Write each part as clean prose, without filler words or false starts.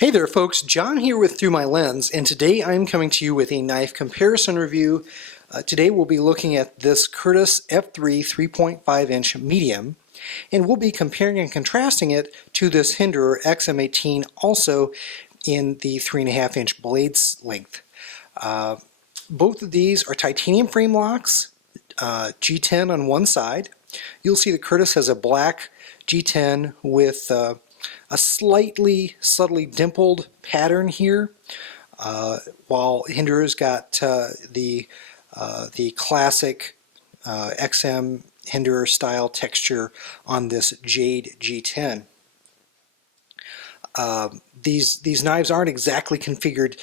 Hey there folks, John here with Through My Lens, and today I'm coming to you with a knife comparison review. Today we'll be looking at this Curtis F3 3.5 inch medium, and we'll be comparing and contrasting it to this Hinderer XM-18, also in the 3.5 inch blades length. Both of these are titanium frame locks, G10 on one side. You'll see the Curtis has a black G10 with a slightly subtly dimpled pattern here, while Hinderer's got the classic XM Hinderer style texture on this jade G10. These knives aren't exactly configured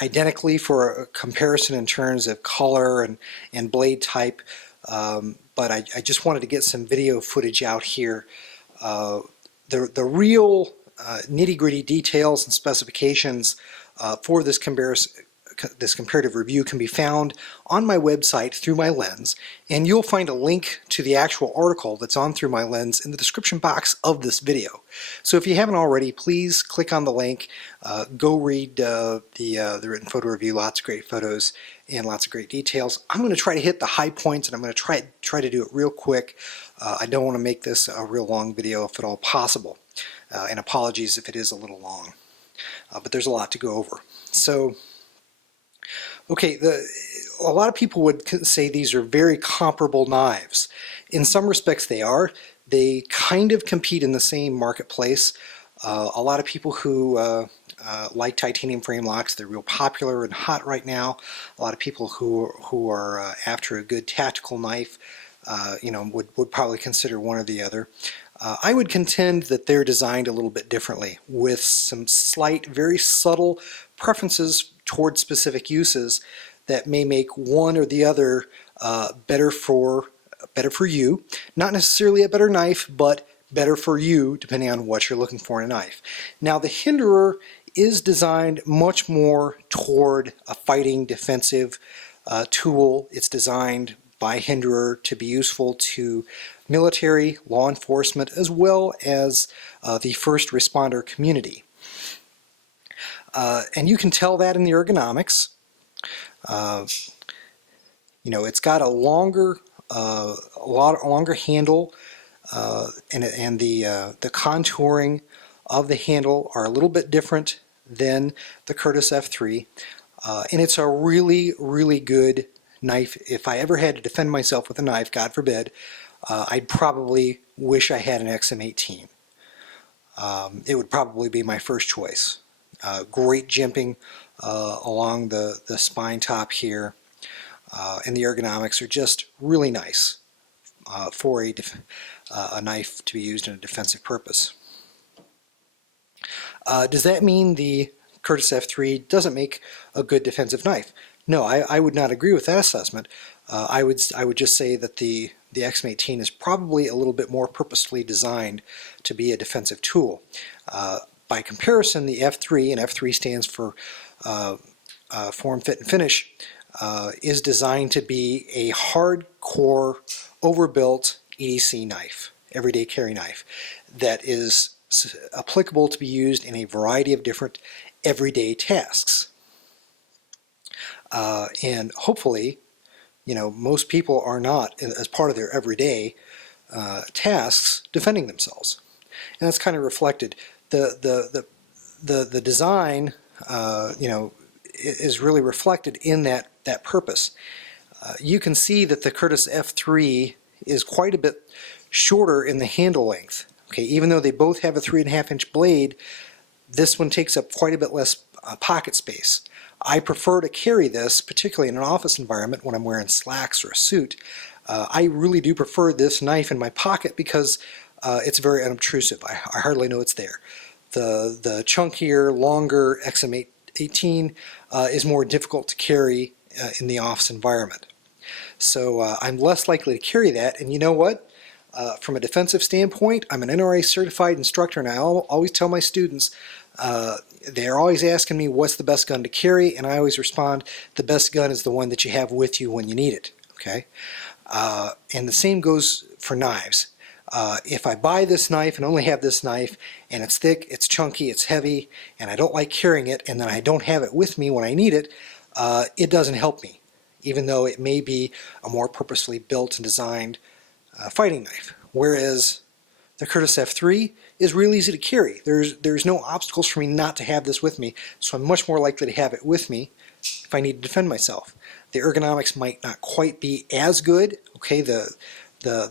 identically for a comparison in terms of color and blade type, but I just wanted to get some video footage out here. The real nitty-gritty details and specifications for this comparative review can be found on my website, Through My Lens, and you'll find a link to the actual article that's on Through My Lens in the description box of this video. So if you haven't already, please click on the link, go read the written photo review, lots of great photos and lots of great details. I'm going to try to hit the high points, and I'm going to try to do it real quick. I don't want to make this a real long video if at all possible, and apologies if it is a little long, but there's a lot to go over. So, okay, a lot of people would say these are very comparable knives. In some respects they are. They kind of compete in the same marketplace. A lot of people who like titanium frame locks, they're real popular and hot right now. A lot of people who are after a good tactical knife, would probably consider one or the other. I would contend that they're designed a little bit differently, with some slight, very subtle preferences toward specific uses that may make one or the other better for you. Not necessarily a better knife, but better for you, depending on what you're looking for in a knife. Now, the Hinderer is designed much more toward a fighting defensive tool. It's designed by Hinderer to be useful to military, law enforcement, as well as the first responder community. And you can tell that in the ergonomics. It's got a longer handle, and the contouring of the handle are a little bit different than the Curtis F3, and it's a really, really good knife. If I ever had to defend myself with a knife, God forbid, I'd probably wish I had an XM-18. It would probably be my first choice. Great jimping along the spine top here, and the ergonomics are just really nice for a knife to be used in a defensive purpose. Does that mean the Curtis F3 doesn't make a good defensive knife? No, I would not agree with that assessment. I would just say that the XM-18 is probably a little bit more purposefully designed to be a defensive tool. By comparison, the F3, and F3 stands for Form, Fit, and Finish, is designed to be a hardcore, overbuilt EDC knife, everyday carry knife, that is applicable to be used in a variety of different everyday tasks. And hopefully, most people are not, as part of their everyday tasks, defending themselves, and that's kind of reflected. The design, is really reflected in that purpose. You can see that the Curtis F3 is quite a bit shorter in the handle length. Okay, even though they both have a 3.5 inch blade, this one takes up quite a bit less pocket space. I prefer to carry this, particularly in an office environment when I'm wearing slacks or a suit. I really do prefer this knife in my pocket because it's very unobtrusive. I hardly know it's there. The chunkier, longer XM-18 is more difficult to carry in the office environment. So I'm less likely to carry that, and you know what? From a defensive standpoint, I'm an NRA certified instructor, and I always tell my students, they're always asking me what's the best gun to carry, and I always respond, the best gun is the one that you have with you when you need it. Okay, and the same goes for knives. If I buy this knife and only have this knife, and it's thick, it's chunky, it's heavy, and I don't like carrying it, and then I don't have it with me when I need it, it doesn't help me, even though it may be a more purposely built and designed fighting knife. Whereas the Curtis F3 is real easy to carry. There's no obstacles for me not to have this with me, so I'm much more likely to have it with me if I need to defend myself. The ergonomics might not quite be as good. Okay, the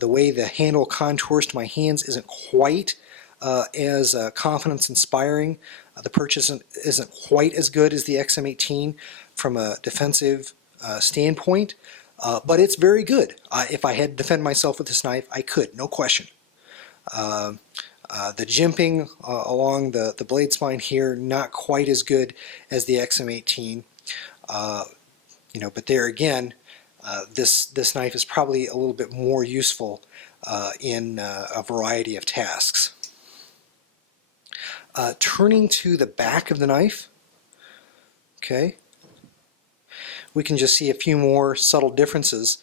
way the handle contours to my hands isn't quite as confidence inspiring. The purchase isn't quite as good as the XM-18 from a defensive standpoint, but it's very good. If I had to defend myself with this knife, I could, no question. The jimping along the blade spine here, not quite as good as the XM-18. But there again, this knife is probably a little bit more useful in a variety of tasks. Turning to the back of the knife, okay, we can just see a few more subtle differences.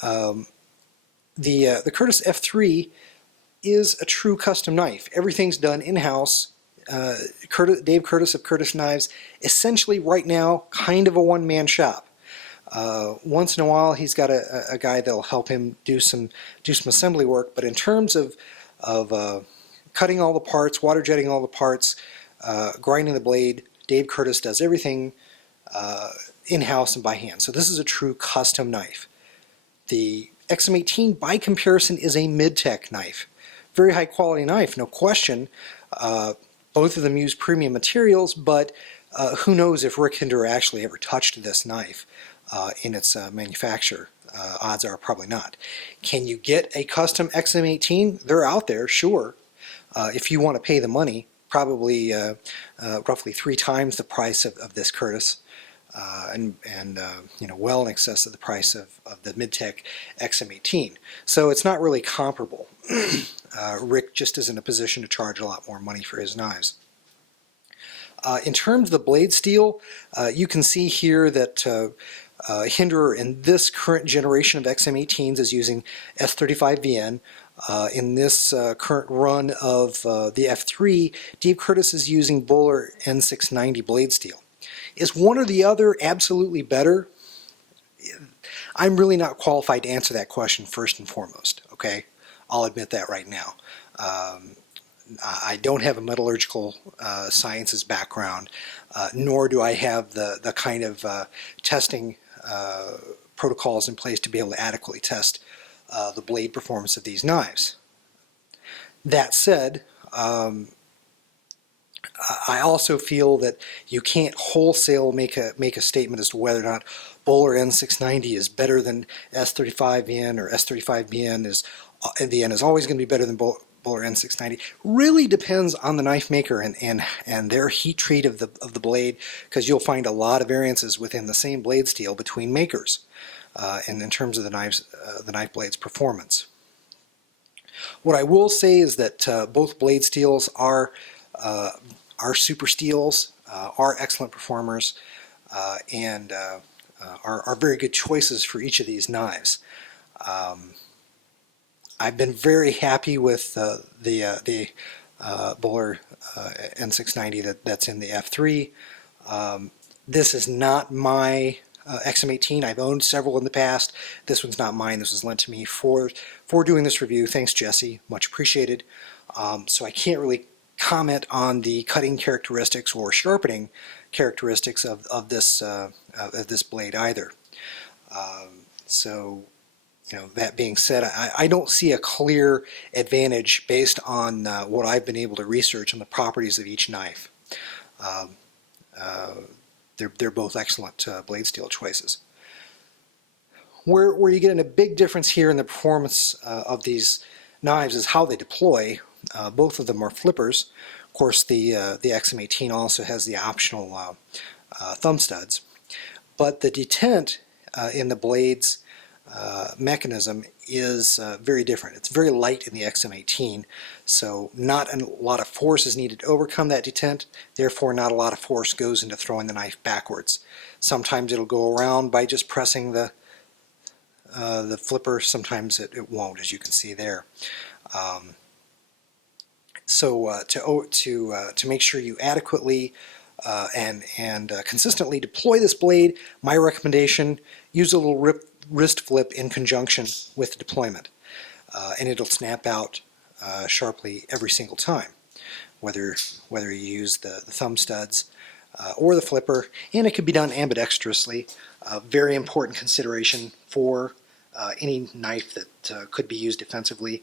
The Curtis F3 is a true custom knife. Everything's done in-house. Dave Curtis of Curtis Knives, essentially right now, kind of a one-man shop. Once in a while, he's got a guy that'll help him do some assembly work. But in terms of cutting all the parts, water jetting all the parts, grinding the blade, Dave Curtis does everything in-house and by hand. So this is a true custom knife. The XM-18, by comparison, is a midtech knife. Very high quality knife, no question. Both of them use premium materials, but who knows if Rick Hinderer actually ever touched this knife in its manufacture. Odds are probably not. Can you get a custom XM-18? They're out there, sure. If you want to pay the money, probably roughly 3 times the price of this Curtis. And well in excess of the price of the midtech XM-18. So it's not really comparable. Rick just is in a position to charge a lot more money for his knives. In terms of the blade steel, you can see here that Hinderer in this current generation of XM-18s is using S35VN. In this current run of the F3, Dave Curtis is using Böhler N690 blade steel. Is one or the other absolutely better? I'm really not qualified to answer that question first and foremost, okay? I'll admit that right now. I don't have a metallurgical sciences background, nor do I have the kind of testing protocols in place to be able to adequately test the blade performance of these knives. That said, I also feel that you can't wholesale make a statement as to whether or not Böhler N690 is better than S35VN, or S35VN is always going to be better than Böhler N690. Really depends on the knife maker and their heat treat of the blade, because you'll find a lot of variances within the same blade steel between makers, and in terms of the knife blade's performance. What I will say is that both blade steels are super steels, are excellent performers, and are very good choices for each of these knives. I've been very happy with the Böhler N690 that's in the F3. This is not my XM-18. I've owned several in the past. This one's not mine. This was lent to me for doing this review. Thanks, Jesse. Much appreciated. So I can't really comment on the cutting characteristics or sharpening characteristics of this blade either. So, that being said, I don't see a clear advantage based on what I've been able to research on the properties of each knife. They're both excellent blade steel choices. Where you get in a big difference here in the performance of these knives is how they deploy. Both of them are flippers. Of course, the XM-18 also has the optional thumb studs. But the detent in the blade's mechanism is very different. It's very light in the XM-18, so not a lot of force is needed to overcome that detent. Therefore, not a lot of force goes into throwing the knife backwards. Sometimes it'll go around by just pressing the flipper. Sometimes it won't, as you can see there. To make sure you adequately and consistently deploy this blade, my recommendation: use a little wrist flip in conjunction with the deployment, and it'll snap out sharply every single time, whether you use the thumb studs or the flipper, and it can be done ambidextrously. Very important consideration for any knife that could be used defensively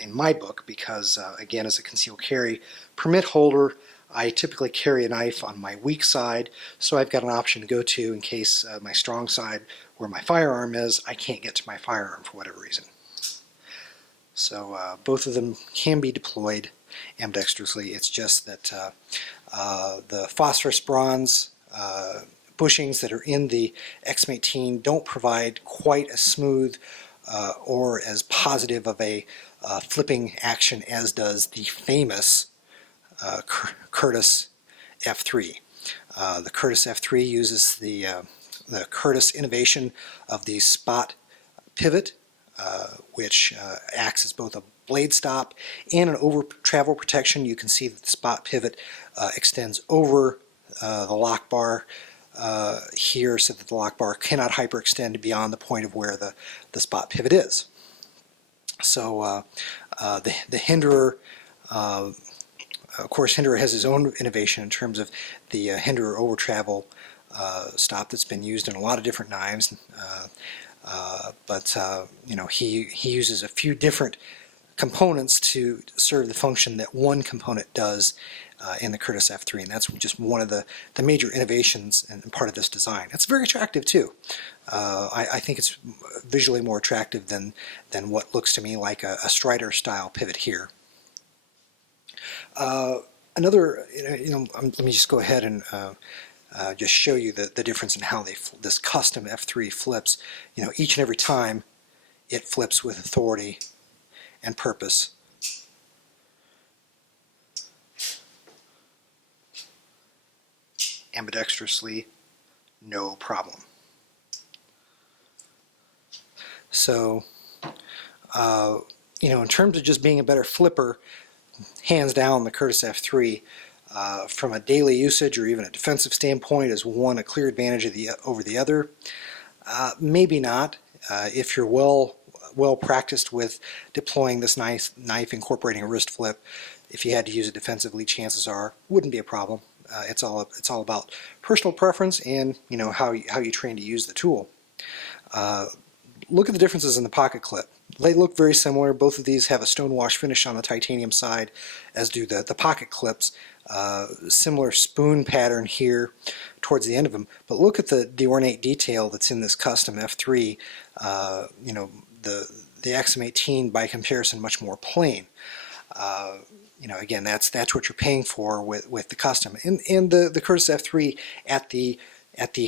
in my book, because again, as a concealed carry permit holder, I typically carry a knife on my weak side, so I've got an option to go to in case my strong side, where my firearm is, I can't get to my firearm for whatever reason. So both of them can be deployed ambidextrously. It's just that the phosphorus bronze bushings that are in the XM-18 don't provide quite as smooth or as positive of a flipping action as does the famous Curtis F3. The Curtis F3 uses the Curtis innovation of the spot pivot, which acts as both a blade stop and an over travel protection. You can see that the spot pivot extends over the lock bar here, so that the lock bar cannot hyperextend beyond the point of where the spot pivot is. So the Hinderer, of course, Hinderer has his own innovation in terms of the Hinderer over travel stop that's been used in a lot of different knives. But you know, he uses a few different components to serve the function that one component does in the Curtis F3, and that's just one of the major innovations and part of this design. It's very attractive too. I think it's visually more attractive than what looks to me like a Strider style pivot here. Another, let me just go ahead and just show you the difference in how this custom F3 flips. You know, each and every time it flips with authority and purpose. Ambidextrously, no problem. So, in terms of just being a better flipper, hands down the Curtis F3. From a daily usage or even a defensive standpoint, is one a clear advantage over the other? Maybe not. If you're well practiced with deploying this knife incorporating a wrist flip, if you had to use it defensively, chances are wouldn't be a problem. It's all about personal preference and how you train to use the tool. Look at the differences in the pocket clip. They look very similar. Both of these have a stonewash finish on the titanium side, as do the pocket clips. Similar spoon pattern here towards the end of them. But look at the ornate detail that's in this custom F3. The XM-18 by comparison much more plain. Again, that's what you're paying for with the custom. And the Curtis F3 at the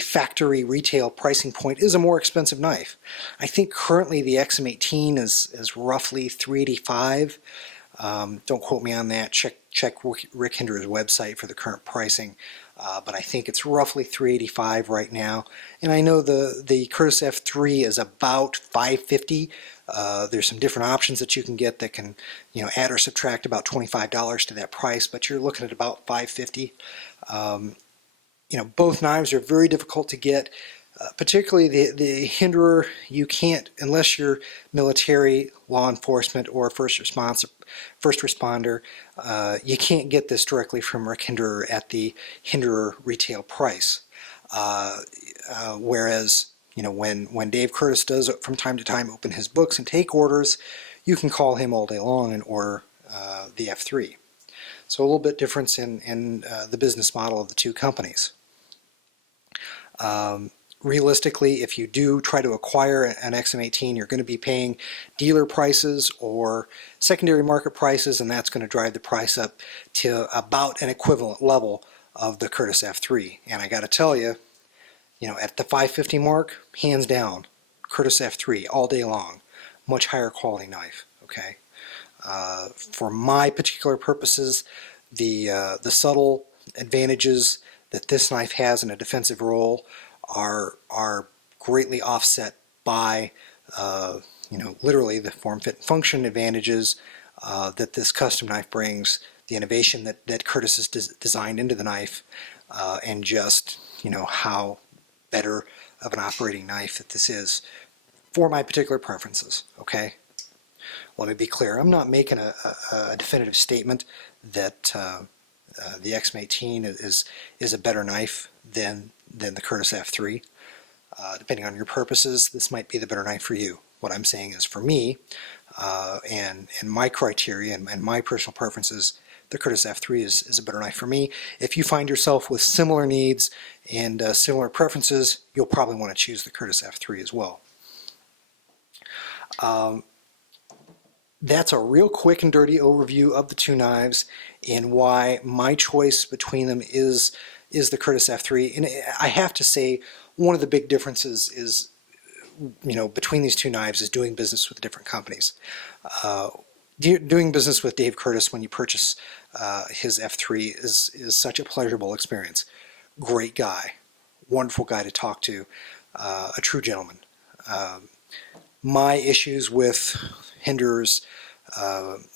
factory retail pricing point is a more expensive knife. I think currently the XM-18 is roughly $385. Don't quote me on that. Check Rick Hinderer's website for the current pricing. But I think it's roughly $385 right now. And I know the Curtis F3 is about $550. There's some different options that you can get that can add or subtract about $25 to that price, but you're looking at about $550. Both knives are very difficult to get, particularly the Hinderer. You can't, unless you're military, law enforcement, or first responder, you can't get this directly from Rick Hinderer at the Hinderer retail price. Whereas, when Dave Curtis does from time to time open his books and take orders, you can call him all day long and order the F3. So a little bit difference in the business model of the two companies. Realistically, if you do try to acquire an XM-18, you're going to be paying dealer prices or secondary market prices, and that's going to drive the price up to about an equivalent level of the Curtis F3. And I got to tell you, at the $550 mark, hands down, Curtis F3 all day long, much higher quality knife. Okay, for my particular purposes, the subtle advantages that this knife has in a defensive role are greatly offset by literally the form, fit, and function advantages that this custom knife brings, the innovation that Curtis has designed into the knife, and just, you know, how better of an operating knife that this is for my particular preferences. Okay, let me be clear. I'm not making a definitive statement that the XM-18 is a better knife than the Curtis F3. Depending on your purposes, this might be the better knife for you. What I'm saying is, for me, and my criteria and my personal preferences, the Curtis F3 is a better knife for me. If you find yourself with similar needs and similar preferences, you'll probably want to choose the Curtis F3 as well. That's a real quick and dirty overview of the two knives and why my choice between them is the Curtis F3. And I have to say, one of the big differences is, you know, between these two knives is doing business with different companies. Doing business with Dave Curtis when you purchase his F3 is such a pleasurable experience. Great guy, wonderful guy to talk to, a true gentleman. My issues with Hinderer's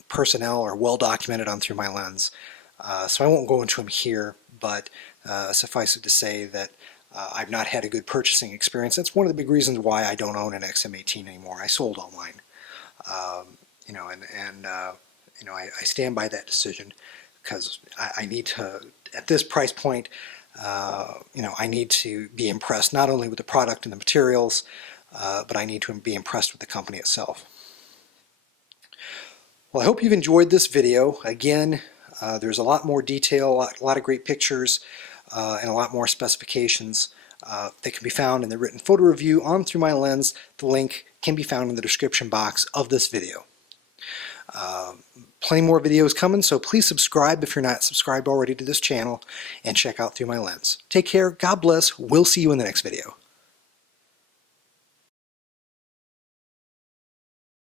personnel are well documented on Through My Lens, so I won't go into them here, but suffice it to say that I've not had a good purchasing experience. That's one of the big reasons why I don't own an XM-18 anymore. I sold all mine. You know, you know, I stand by that decision because I need to, at this price point, you know, I need to be impressed not only with the product and the materials, but I need to be impressed with the company itself. Well, I hope you've enjoyed this video. Again, there's a lot more detail, a lot of great pictures, and a lot more specifications that can be found in the written photo review on Through My Lens. The link can be found in the description box of this video. Plenty more videos coming, so please subscribe if you're not subscribed already to this channel, and check out Through My Lens. Take care, God bless, we'll see you in the next video.